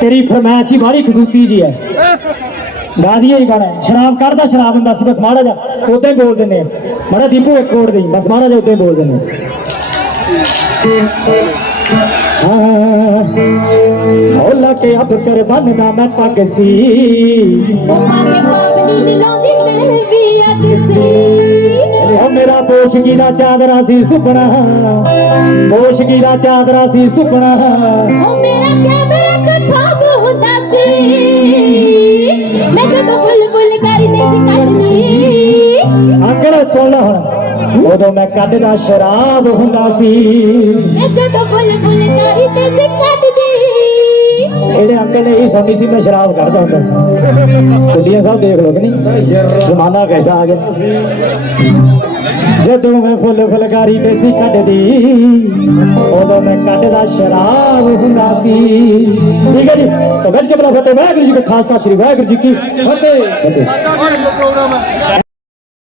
ਤੇਰੀ ਫਰਮਾਇਸ਼ ਹੀ ਬਾਹਲੀ ਖਸੂਤੀ ਜੀ ਹੈ। ਗਾ ਹੀ। ਗਾਣਾ ਸ਼ਰਾਬ ਕੱਢਦਾ, ਸ਼ਰਾਬ ਹੁੰਦਾ ਸੀ, ਬਸ ਮਾੜਾ ਜਾ ਉਦਾਂ ਹੀ ਬੋਲ ਦਿੰਦੇ ਮਾੜਾ ਦੀਪੂ ਇੱਕ ਕੋਡ ਦੇ ਬਸ ਮਾੜਾ ਜਾ ਉਦਾਂ ਹੀ ਬੋਲ ਦਿੰਦੇ ਹਾਂ ਕੇ ਅਬ ਕਰ ਬੰਨਣਾ ਮੈਂ ਪੱਗ ਸੀ। ਉਹ ਮੇਰਾ ਪੋਸ਼ਕੀ ਦਾ ਚਾਦਰਾ ਸੀ ਸੁਪਨਾ। ਪੋਸ਼ਕੀ ਦਾ ਚਾਦਰਾ ਸੀ ਸੁਪਨਾ। ਉਹ ਮੇਰਾ ਫੁੱਲ ਕਰਦੀ ਸੀ ਕੱਢਦੀ ਅੰਕਲ ਸੁਣ। ਹੁਣ ਉਦੋਂ ਮੈਂ ਕੱਢਦਾ ਸ਼ਰਾਬ ਹੁੰਦਾ ਸੀ। ਮੈਂ ਜਦੋਂ ਫੁੱਲ ਕਰਦੀ ਸੀ ਕੱਢਦੀ ਅੰਕਲ ਨੇ ਸੀ, ਮੈਂ ਸ਼ਰਾਬ ਕੱਢਦਾ ਹੁੰਦਾ ਸੀ। ਕੁੜੀਆਂ ਸਭ ਦੇਖ ਲੋ ਕਿ ਨਹੀਂ, ਜ਼ਮਾਨਾ ਕੈਸਾ ਆ ਗਿਆ। ਜਦੋਂ ਮੈਂ ਫੁੱਲ ਫੁਲਕਾਰੀ ਤੇ ਸੀ ਕੱਢਦੀ, ਉਦੋਂ ਮੈਂ ਕੱਢਦਾ ਸ਼ਰਾਬ ਹੁੰਦਾ ਸੀ। ਠੀਕ ਹੈ ਜੀ? ਸੋ ਗੱਜ ਕੇ ਬਲਾ ਫਤਿਹ। ਵਾਹਿਗੁਰੂ ਜੀ ਕਾ ਖਾਲਸਾ, ਸ੍ਰੀ ਵਾਹਿਗੁਰੂ ਜੀ ਕੀ ਫਤਿਹ। ਫਤਿਹ ਸਾਡਾ ਵੀ ਪ੍ਰੋਗਰਾਮ ਹੈ।